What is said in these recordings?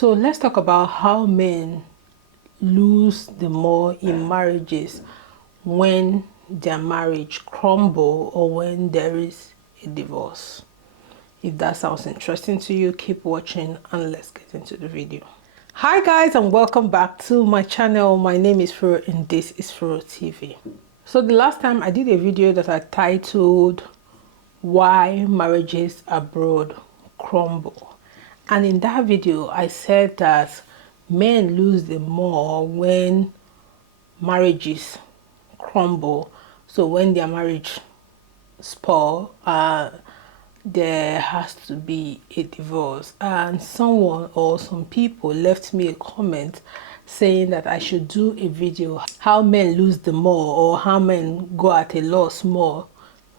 So let's talk about how men lose the more in marriages when their marriage crumble or when there is a divorce. If that sounds interesting to you, keep watching and let's get into the video. Hi guys, and welcome back to my channel. My name is Furo and this is Furo TV. So the last time I did a video that I titled Why Marriages Abroad Crumble, and in that video I said that men lose the more when marriages crumble. So when their marriage spoil, there has to be a divorce. And someone or some people left me a comment saying that I should do a video how men lose the more, or how men go at a loss more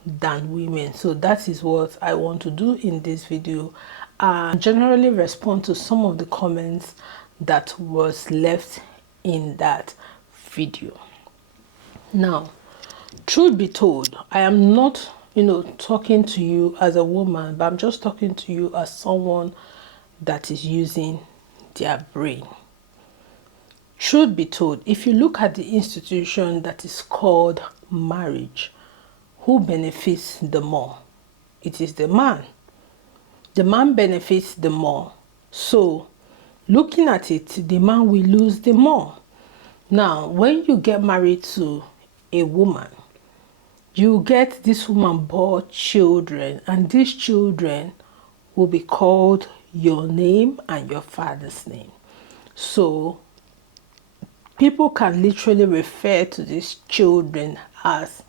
than women. So that is what I want to do in this video, and generally respond to some of the comments that was left in that video. Now, truth be told, I am not talking to you as a woman, but I'm just talking to you as someone that is using their brain. Truth be told, if you look at the institution that is called marriage, who benefits the more? It is the man. The man benefits the more. So looking at it, the man will lose the more. Now, when you get married to a woman, you get this woman bore children, and these children will be called your name and your father's name. So people can literally refer to these children as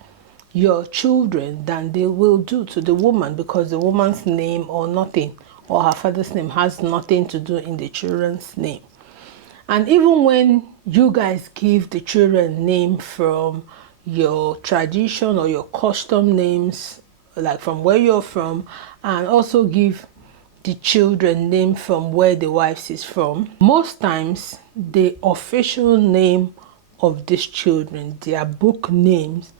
your children than they will do to the woman, because the woman's name or nothing, or her father's name, has nothing to do in the children's name. And even when you guys give the children name from your tradition or your custom names, like from where you're from, and also give the children name from where the wife is from, most times the official name of these children, their book names,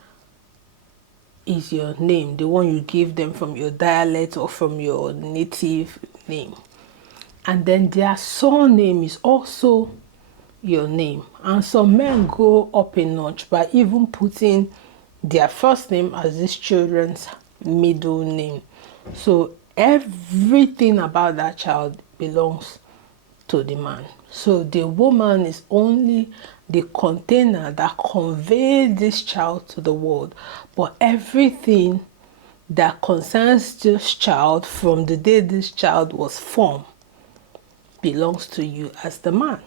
is your name, the one you give them from your dialect or from your native name. And then their surname is also your name. And some men go up a notch by even putting their first name as these children's middle name. So everything about that child belongs to the man. So the woman is only the container that conveys this child to the world, but everything that concerns this child from the day this child was formed belongs to you as the man.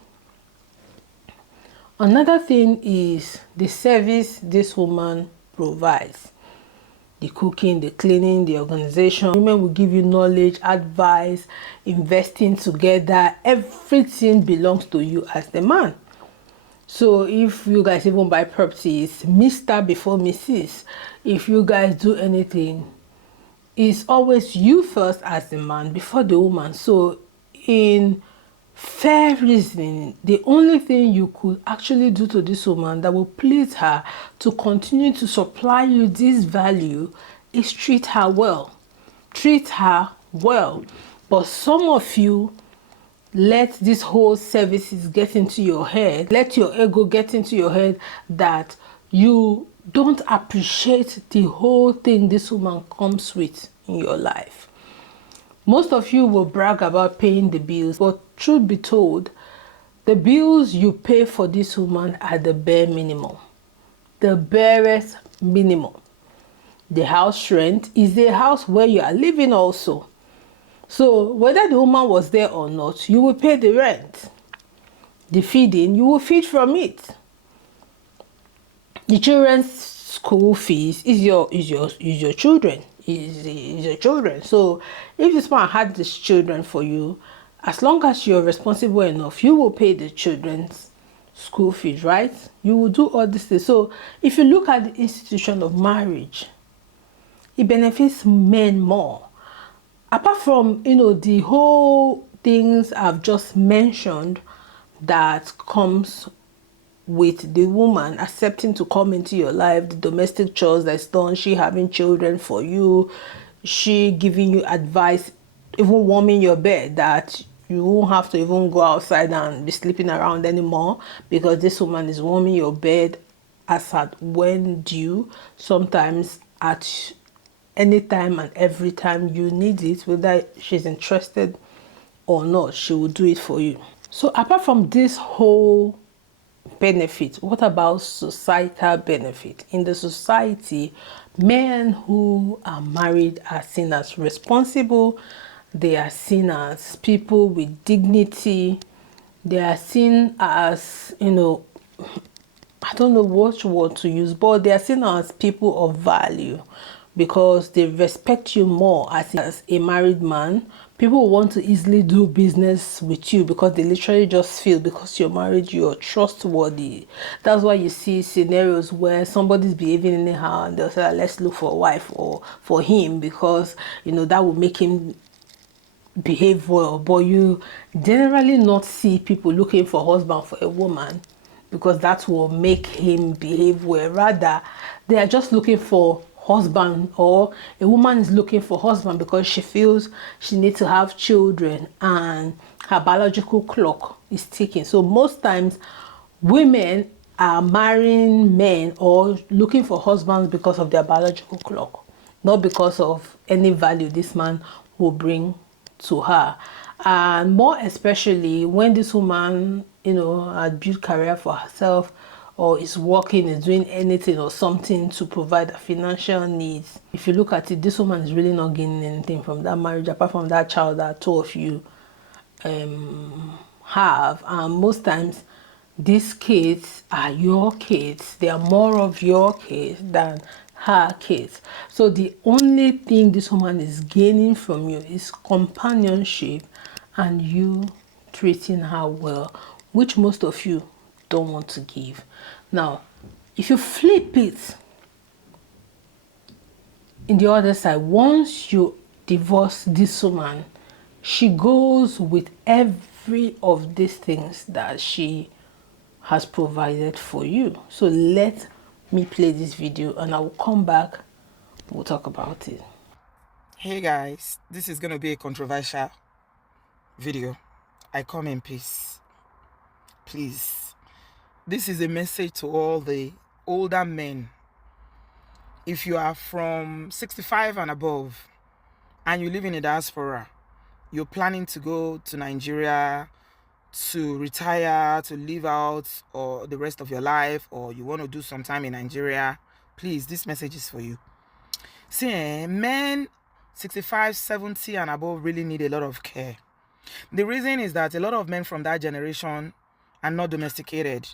Another thing is the service this woman provides. The cooking, the cleaning, the organization. Women will give you knowledge, advice, investing together. Everything belongs to you as the man. So if you guys even buy properties, Mr. before Mrs. If you guys do anything, it's always you first as the man before the woman. So in fair reasoning, the only thing you could actually do to this woman that will please her to continue to supply you this value is treat her well. Treat her well. But some of you let this whole services get into your head, let your ego get into your head that you don't appreciate the whole thing this woman comes with in your life. Most of you will brag about paying the bills, but truth be told, the bills you pay for this woman are the bare minimum. The barest minimum. The house rent is a house where you are living also. So whether the woman was there or not, you will pay the rent. The feeding, you will feed from it. The children's school fees is your children. Is your children. So if this man had these children for you, as long as you're responsible enough, you will pay the children's school fees, right? You will do all this thing. So if you look at the institution of marriage, it benefits men more. Apart from the whole things I've just mentioned that comes with the woman accepting to come into your life, the domestic chores that's done, she having children for you, she giving you advice, even warming your bed, that You won't have to even go outside and be sleeping around anymore, because this woman is warming your bed as at when due, sometimes at any time and every time you need it, whether she's interested or not, she will do it for you. So apart from this whole benefit, what about societal benefit? In the society, men who are married are seen as responsible, they are seen as people with dignity, they are seen as, you know, I don't know what word to use, but they are seen as people of value because they respect you more as a married man. People want to easily do business with you because they literally just feel because you're married, you're trustworthy. That's why you see scenarios where somebody's behaving anyhow and they'll say, let's look for a wife or for him, because, you know, that will make him behave well. But you generally not see people looking for a husband for a woman because that will make him behave well. Rather, they are just looking for husband, or a woman is looking for husband because she feels she needs to have children and her biological clock is ticking. So most times women are marrying men or looking for husbands because of their biological clock, not because of any value this man will bring to her. And more especially when this woman, you know, had built career for herself, or is working, is doing anything or something to provide her financial needs. If you look at it, this woman is really not gaining anything from that marriage apart from that child that two of you have. And most times these kids are your kids. They are more of your kids than her kids. So the only thing this woman is gaining from you is companionship and you treating her well, which most of you don't want to give. Now, if you flip it in the other side, once you divorce this woman, she goes with every of these things that she has provided for you. So let me play this video and I will come back, we'll talk about it. Hey guys, this is going to be a controversial video. I come in peace. Please. This is a message to all the older men. If you are from 65 and above and you live in a diaspora, you're planning to go to Nigeria to retire, to live out or the rest of your life, or you want to do some time in Nigeria, please, this message is for you. See, men 65, 70 and above really need a lot of care. The reason is that a lot of men from that generation are not domesticated.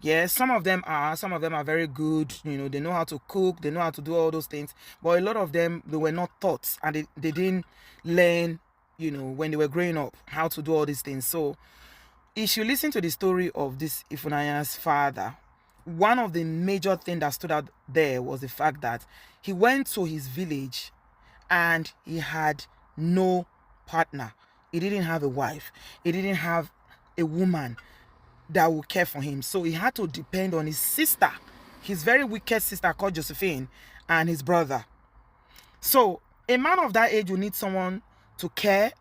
Yes, some of them are very good, you know, they know how to cook, they know how to do all those things, but a lot of them, they were not taught and they didn't learn, you know, when they were growing up, how to do all these things. So if you listen to the story of this Ifunaya's father, one of the major things that stood out there was the fact that he went to his village and he had no partner. He didn't have a wife. He didn't have a woman that would care for him. So he had to depend on his sister, his very wicked sister called Josephine, and his brother. So a man of that age will need someone to care,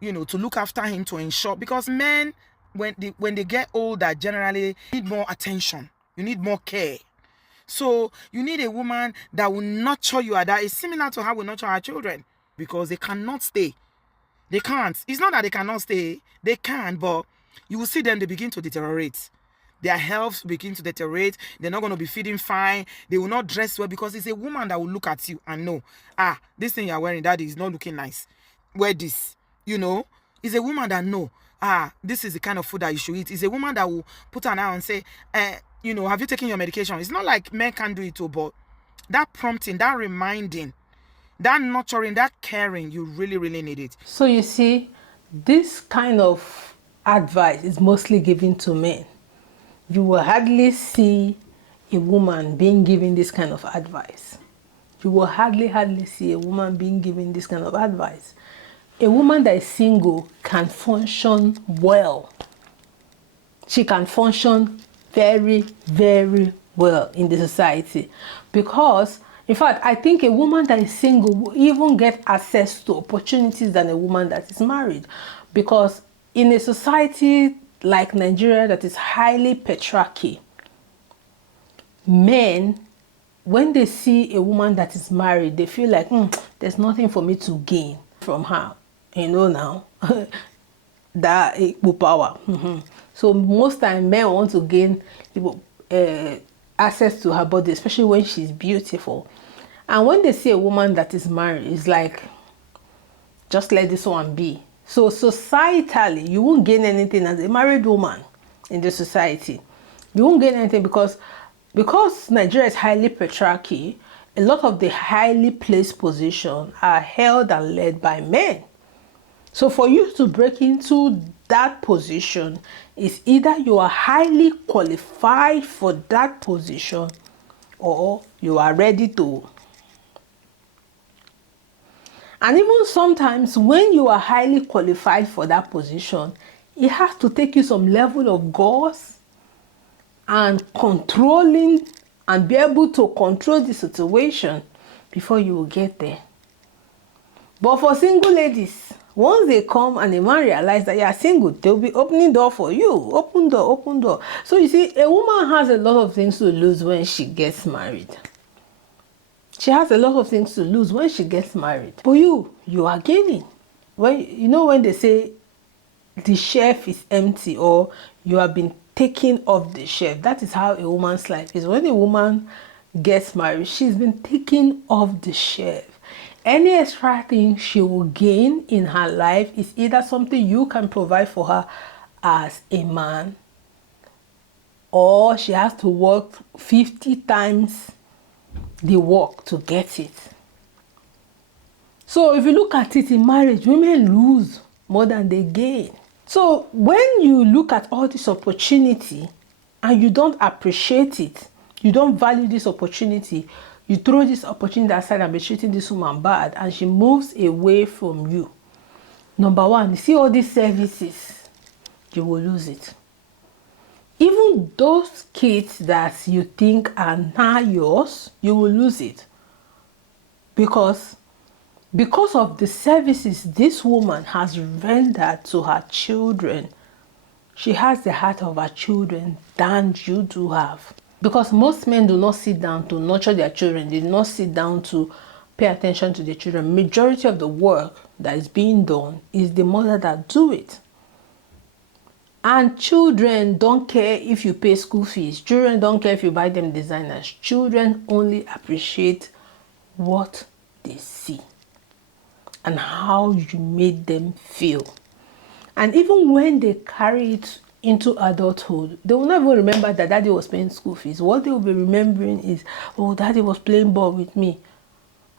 you know, to look after him, to ensure, because men, when they get older, generally need more attention. You need more care. So you need a woman that will nurture you. That is similar to how we nurture our children, because they cannot stay. They can't. It's not that they cannot stay. They can, but you will see them, they begin to deteriorate. Their health begin to deteriorate. They're not going to be feeding fine. They will not dress well, because it's a woman that will look at you and know, this thing you're wearing, daddy, is not looking nice. Wear this. You know, it's a woman that know, this is the kind of food that you should eat. It's a woman that will put an eye and say, you know, have you taken your medication? It's not like men can't do it too, but that prompting, that reminding, that nurturing, that caring, you really, really need it. So you see, this kind of advice is mostly given to men. You will hardly see a woman being given this kind of advice. You will hardly see a woman being given this kind of advice. A woman that is single can function well. She can function very, very well in the society, because in fact, I think a woman that is single will even get access to opportunities than a woman that is married, Because in a society like Nigeria that is highly patriarchy, men, when they see a woman that is married, they feel like, there's nothing for me to gain from her. You know now, that equal power. So most time men want to gain access to her body, especially when she's beautiful. And when they see a woman that is married, it's like, just let this one be. So societally, you won't gain anything as a married woman in the society. You won't gain anything because Nigeria is highly patriarchy. A lot of the highly placed positions are held and led by men. So for you to break into that position, is either you are highly qualified for that position or you are ready to. And even sometimes when you are highly qualified for that position, it has to take you some level of guts and controlling and be able to control the situation before you will get there. But for single ladies, once they come and the man realize that you are single, they'll be opening door for you. Open door, open door. So you see, a woman has a lot of things to lose when she gets married. She has a lot of things to lose when she gets married. But you are gaining. When they say the shelf is empty or you have been taken off the shelf, that is how a woman's life is. When a woman gets married, she's been taken off the shelf. Any extra thing she will gain in her life is either something you can provide for her as a man, or she has to work 50 times the work to get it. So if you look at it in marriage, women lose more than they gain. So when you look at all this opportunity and you don't appreciate it, you don't value this opportunity, you throw this opportunity aside and be treating this woman bad, and she moves away from you. Number one, you see all these services, you will lose it. Even those kids that you think are now yours, you will lose it. Because of the services this woman has rendered to her children, she has the heart of her children than you do have. Because most men do not sit down to nurture their children. They do not sit down to pay attention to their children. Majority of the work that is being done is the mother that do it. And children don't care if you pay school fees. Children don't care if you buy them designers. Children only appreciate what they see and how you made them feel. And even when they carry it into adulthood, they will never remember that daddy was paying school fees. What they will be remembering is, oh, daddy was playing ball with me.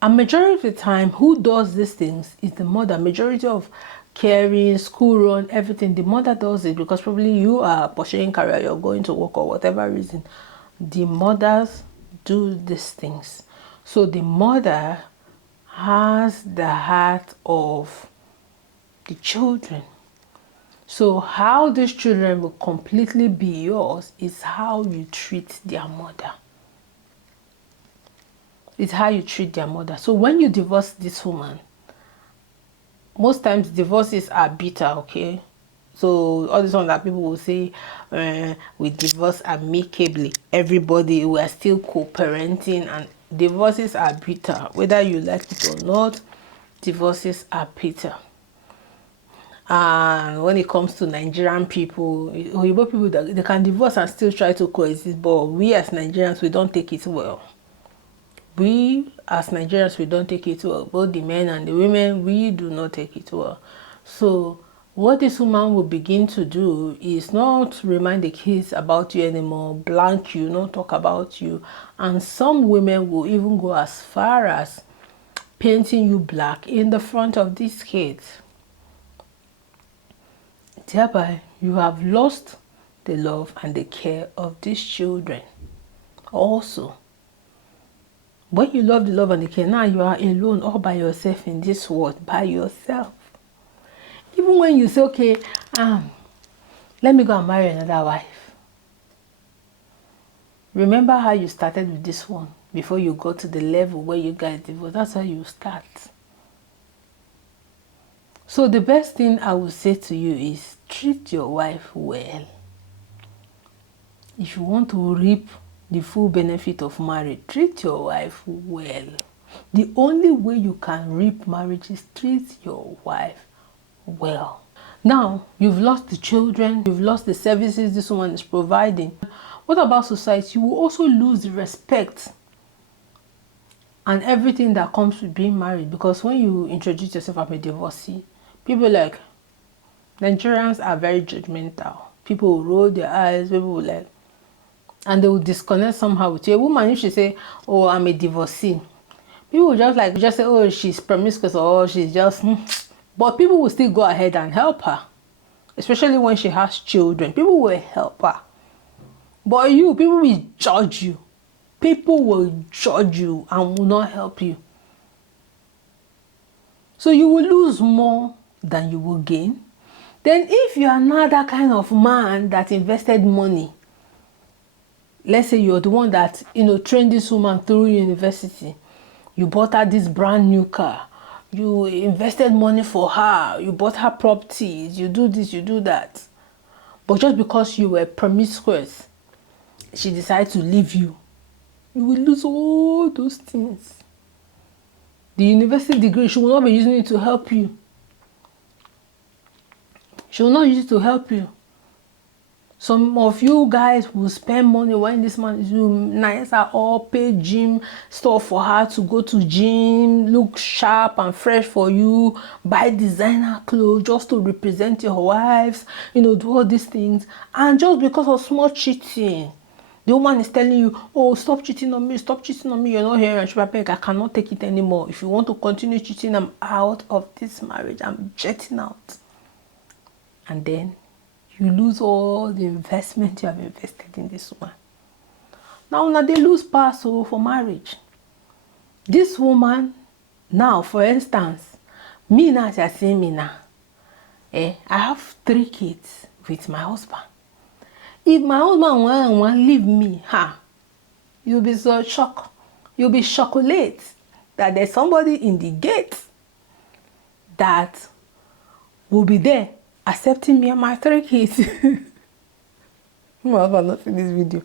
And majority of the time, who does these things is the mother. Majority of caring, school run, everything, the mother does it, because probably you are pursuing career, you're going to work or whatever reason. The mothers do these things. So the mother has the heart of the children. So how these children will completely be yours is how you treat their mother. It's how you treat their mother. So when you divorce this woman, most times divorces are bitter, okay? So all this one that people will say, we divorce amicably. Everybody, we are still co-parenting, and divorces are bitter. Whether you like it or not, divorces are bitter. And when it comes to Nigerian people, Yoruba people, they can divorce and still try to coexist, but we as Nigerians, we don't take it well. We as Nigerians, we don't take it well. Both the men and the women, we do not take it well. So what this woman will begin to do is not remind the kids about you anymore, blank you, not talk about you. And some women will even go as far as painting you black in the front of these kids. Thereby, you have lost the love and the care of these children. Also, when you love the love and the care, now you are alone all by yourself in this world, by yourself. Even when you say, okay, let me go and marry another wife. Remember how you started with this one before you got to the level where you guys divorced. That's how you start. So the best thing I would say to you is treat your wife well. If you want to reap the full benefit of marriage, treat your wife well. The only way you can reap marriage is treat your wife well. Now, you've lost the children, you've lost the services this woman is providing. What about society? You will also lose the respect and everything that comes with being married, because when you introduce yourself as a divorcee, people like, Nigerians are very judgmental. People will roll their eyes, people will like, and they will disconnect somehow with you. A woman, if she say, oh, I'm a divorcee, people will just say, oh, she's promiscuous, or she's just, but people will still go ahead and help her, especially when she has children. People will help her. But you, people will judge you. People will judge you and will not help you. So you will lose more than you will gain. Then if you are not that kind of man that invested money, let's say you're the one that, trained this woman through university, you bought her this brand new car, you invested money for her, you bought her properties, you do this, you do that. But just because you were promiscuous, she decided to leave you. You will lose all those things. The university degree, she will not be using it to help you. She will not use it to help you. Some of you guys will spend money when this man is nice, all pay gym stuff for her to go to gym, look sharp and fresh for you, buy designer clothes just to represent your wives, do all these things. And just because of small cheating, the woman is telling you, oh, stop cheating on me, you're not here, and I cannot take it anymore. If you want to continue cheating, I'm out of this marriage, I'm jetting out. And then you lose all the investment you have invested in this woman. Now they lose pass for marriage. This woman, now, for instance, me now, as I say me now, I have 3 kids with my husband. If my husband want to leave me, you'll be so shocked. You'll be chocolate that there's somebody in the gate that will be there accepting me and my 3 kids. My husband not see this video.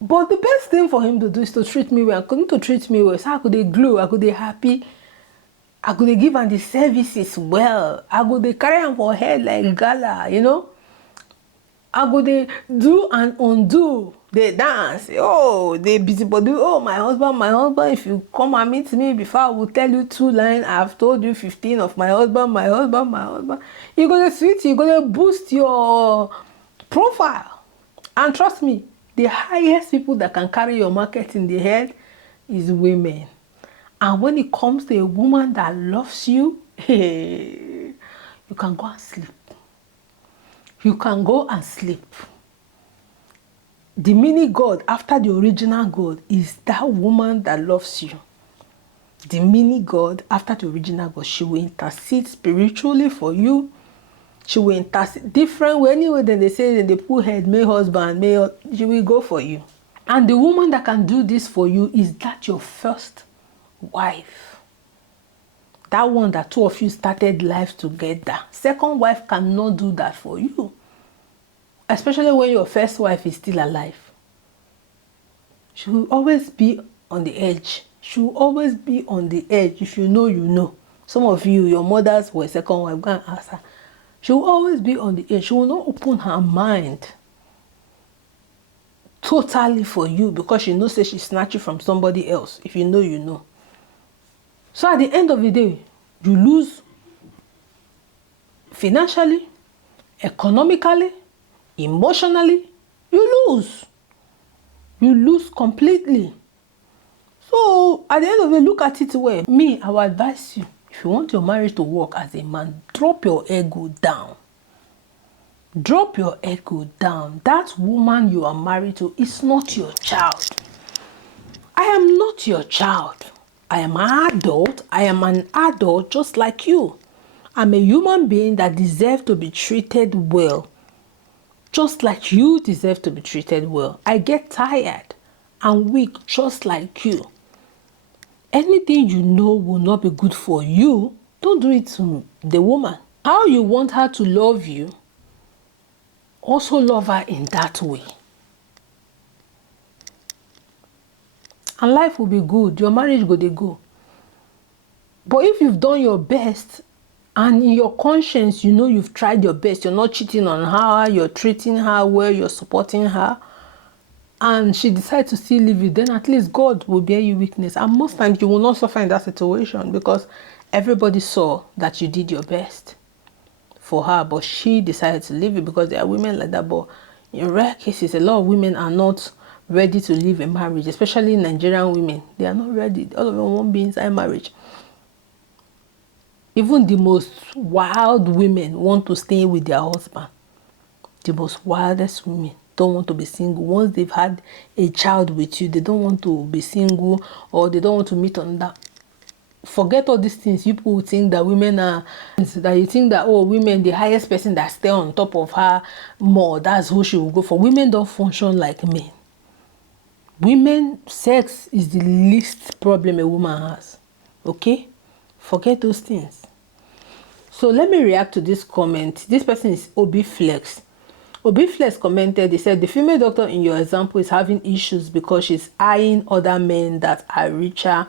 But the best thing for him to do is to treat me well. Couldn't to treat me well, so I could they glow, I could they happy, I could they give him the services well, I could they carry him for head like gala, I go they do and undo, they dance, oh, they busybody, oh, my husband, if you come and meet me before I will tell you 2 lines, I've told you 15 of my husband. You're gonna sweet, you're gonna boost your profile. And trust me, the highest people that can carry your market in the head is women. And when it comes to a woman that loves you, you can go and sleep. You can go and sleep. The mini God after the original God is that woman that loves you. The mini God after the original God, she will intercede spiritually for you. She will intercede different way. Anyway, then they say that they put head, may husband, she will go for you. And the woman that can do this for you is that your first wife. That one that 2 of you started life together. Second wife cannot do that for you. Especially when your first wife is still alive. She will always be on the edge. She will always be on the edge. If you know, you know. Some of you, your mothers were second wife. Go and ask her. She will always be on the edge. She will not open her mind totally for you because she knows that she snatched it from somebody else. If you know, you know. So at the end of the day, you lose financially, economically, emotionally. You lose. You lose completely. So at the end of the day, look at it well. Me, I will advise you, if you want your marriage to work as a man, drop your ego down. Drop your ego down. That woman you are married to is not your child. I am not your child. I am an adult. I am an adult just like you. I'm a human being that deserves to be treated well. Just like you deserve to be treated well. I get tired and weak just like you. Anything you know will not be good for you, Don't do it to the woman. How you want her to love you, also love her in that way. And life will be good. Your marriage will go. But if you've done your best, and in your conscience, you know you've tried your best, you're not cheating on her, you're treating her well, you're supporting her, and she decides to still leave you, then at least God will bear you witness. And most times you will not suffer in that situation because everybody saw that you did your best for her, but she decided to leave you because there are women like that. But in rare cases, a lot of women are not ready to leave a marriage, especially Nigerian women. They are not ready. All of them won't be inside marriage. Even the most wild women want to stay with their husband. The most wildest women don't want to be single. Once they've had a child with you, they don't want to be single, or they don't want to meet on that. Forget all these things. People think that women are, that you think that, oh, women, the highest person that stay on top of her more, that's who she will go for. Women don't function like men. Women, sex is the least problem a woman has. Okay? Forget those things. So let me react to this comment. This person is Obi Flex. Obi Flex commented, he said, the female doctor in your example is having issues because she's eyeing other men that are richer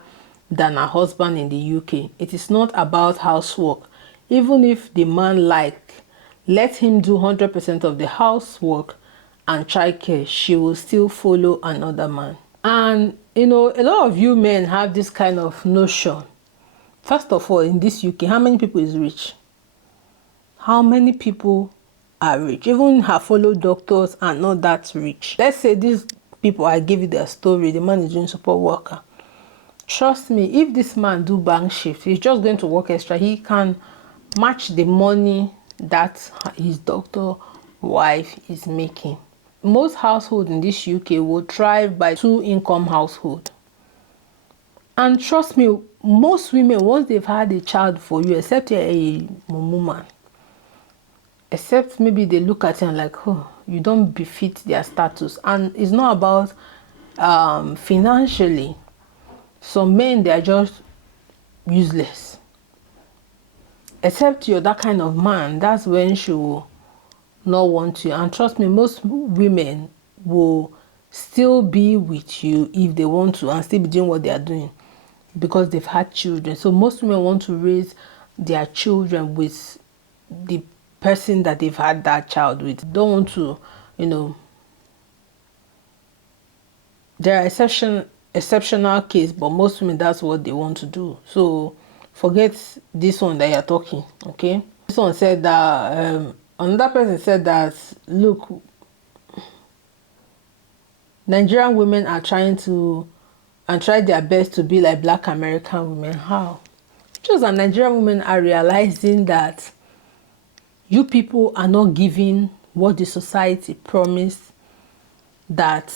than her husband in the UK. It is not about housework. Even if the man let him do 100% of the housework and childcare, she will still follow another man. And, you know, a lot of you men have this kind of notion. First of all, in this UK, how many people is rich? How many people are rich? Even her fellow doctors are not that rich. Let's say these people, I give you their story, the man is doing support worker. Trust me, if this man do bank shift, he's just going to work extra. He can match the money that his doctor wife is making. Most households in this UK will thrive by 2-income household. And trust me, most women, once they've had a child for you, except you're a woman, except maybe they look at you and like, oh, you don't befit their status. And it's not about financially. Some men, they are just useless. Except you're that kind of man, that's when she will not want you. And trust me, most women will still be with you if they want to and still be doing what they are doing because they've had children. So most women want to raise their children with the person that they've had that child with. Don't want to, you know, there are exceptional case, but most women, that's what they want to do. So forget this one that you're talking. Okay, this one said that another person said that, look, Nigerian women are try their best to be like Black American women. How? Just that Nigerian women are realizing that you people are not giving what the society promised that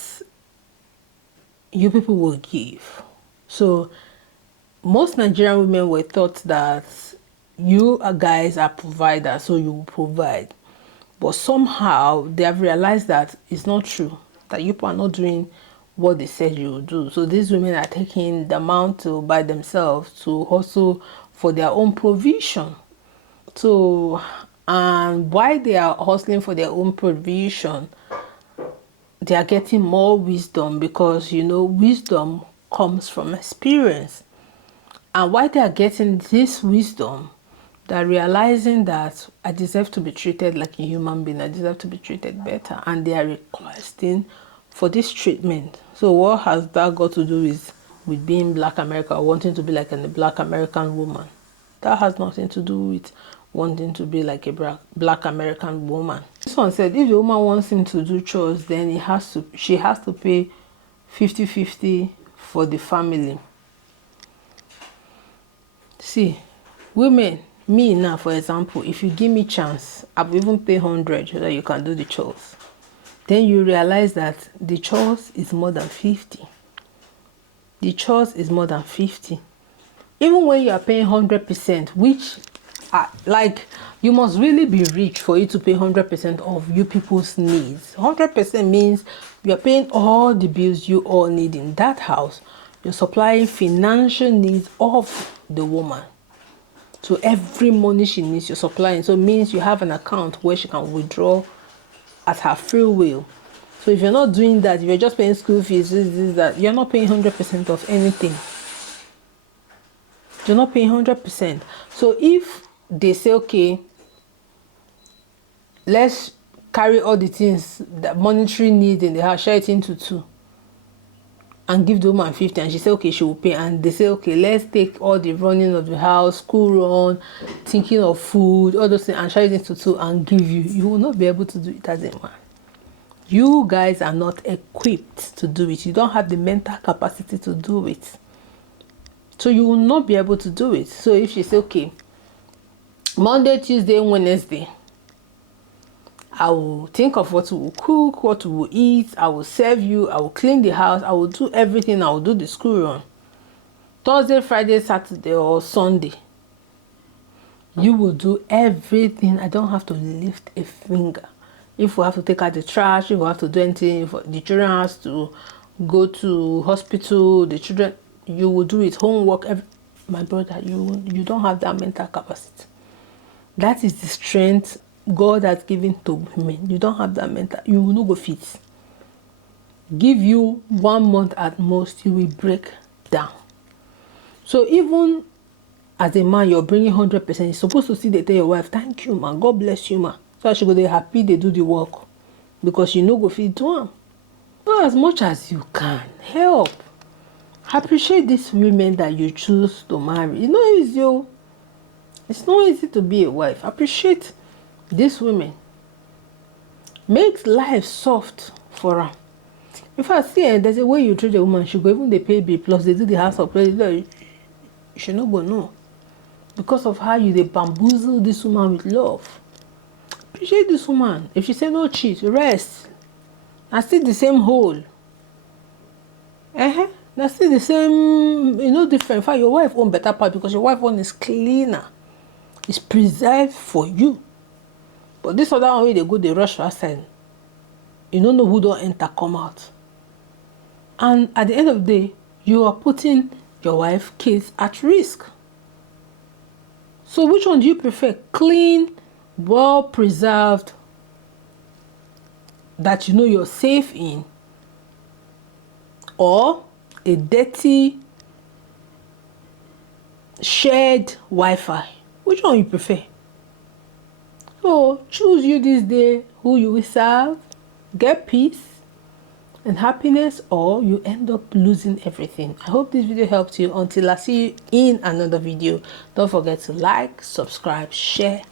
you people will give. So most Nigerian women were taught that you guys are providers, so you will provide. But somehow they have realized that it's not true, that you people are not doing what they said you would do. So these women are taking the mantle by themselves to hustle for their own provision. So, and while they are hustling for their own provision, they are getting more wisdom because, you know, wisdom comes from experience. And while they are getting this wisdom, they're realizing that I deserve to be treated like a human being. I deserve to be treated better. And they are requesting for this treatment. So what has that got to do with being Black America or wanting to be like a Black American woman? That has nothing to do with wanting to be like a Black American woman. This one said if the woman wants him to do chores, then she has to pay 50-50 for the family. See, women, me now, for example, if you give me chance, I will even pay 100 so that you can do the chores. Then you realize that the chores is more than 50. The chores is more than 50. Even when you are paying 100%, which like you must really be rich for you to pay 100% of you people's needs. 100% means you are paying all the bills you all need in that house. You're supplying financial needs of the woman. So every money she needs, you're supplying. So it means you have an account where she can withdraw at her free will. So if you're not doing that, if you're just paying school fees, this, that, you're not paying 100% of anything. You're not paying 100%. So if they say, okay, let's carry all the things that monetary need in the house, share it into two, and give the woman 50, and she say okay, she will pay. And they say okay, let's take all the running of the house, school run, thinking of food, all those things, and share it into two and give you. You will not be able to do it as a man. You guys are not equipped to do it. You don't have the mental capacity to do it. So you will not be able to do it. So if she say okay, Monday, Tuesday, Wednesday, I will think of what we will cook, what we will eat, I will serve you, I will clean the house, I will do everything, I will do the school run. Thursday, Friday, Saturday, or Sunday, you will do everything. I don't have to lift a finger. If we have to take out the trash, if we have to do anything, if the children has to go to hospital, the children, you will do it. Homework, my brother, you don't have that mental capacity. That is the strength God has given to women. You don't have that mental. You will not go fit. Give you 1 month at most, you will break down. So even as a man, you're bringing 100%. You're supposed to see they tell your wife, thank you, man. God bless you, man. So she go they happy they do the work, because you know go fit do them. So as much as you can help. Appreciate these women that you choose to marry. It's not easy. It's not easy to be a wife. Appreciate these women. Makes life soft for her. In fact, see, there's a way you treat a woman. She go even they pay B plus, they do the house of prayer. You should not go no. Because of how you they bamboozle this woman with love. Appreciate this woman. If she say no cheat, rest. I still the same hole. That's still the same, different. In fact, your wife own better part, because your wife one is cleaner. It's preserved for you. But this other one, they go, they rush outside. You don't know who don't enter, come out. And at the end of the day, you are putting your wife, kids at risk. So which one do you prefer? Clean, well preserved, that you know you're safe in, or a dirty, shared Wi-Fi? Which one you prefer? So choose you this day who you will serve, get peace and happiness, or you end up losing everything. I hope this video helped you. Until I see you in another video, don't forget to like, subscribe, share,